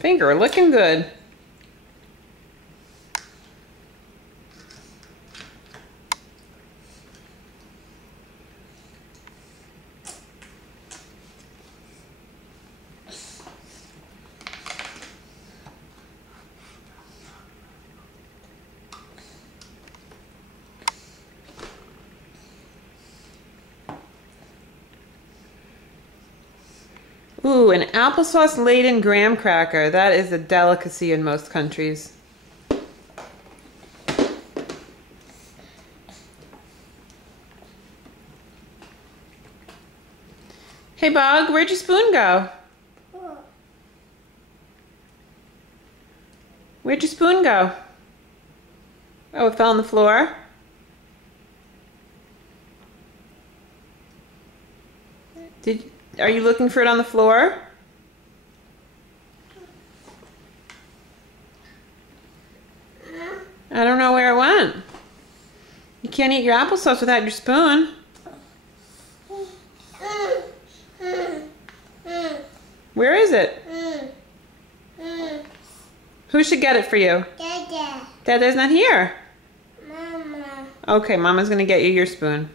Finger looking good. Ooh, an applesauce-laden graham cracker. That is a delicacy in most countries. Hey, Bug, where'd your spoon go? Where'd your spoon go? Oh, it fell on the floor? Are you looking for it on the floor? I don't know where it went. You can't eat your applesauce without your spoon. Where is it? Who should get it for you? Dada. Dada's not here. Mama. Okay, Mama's gonna get you your spoon.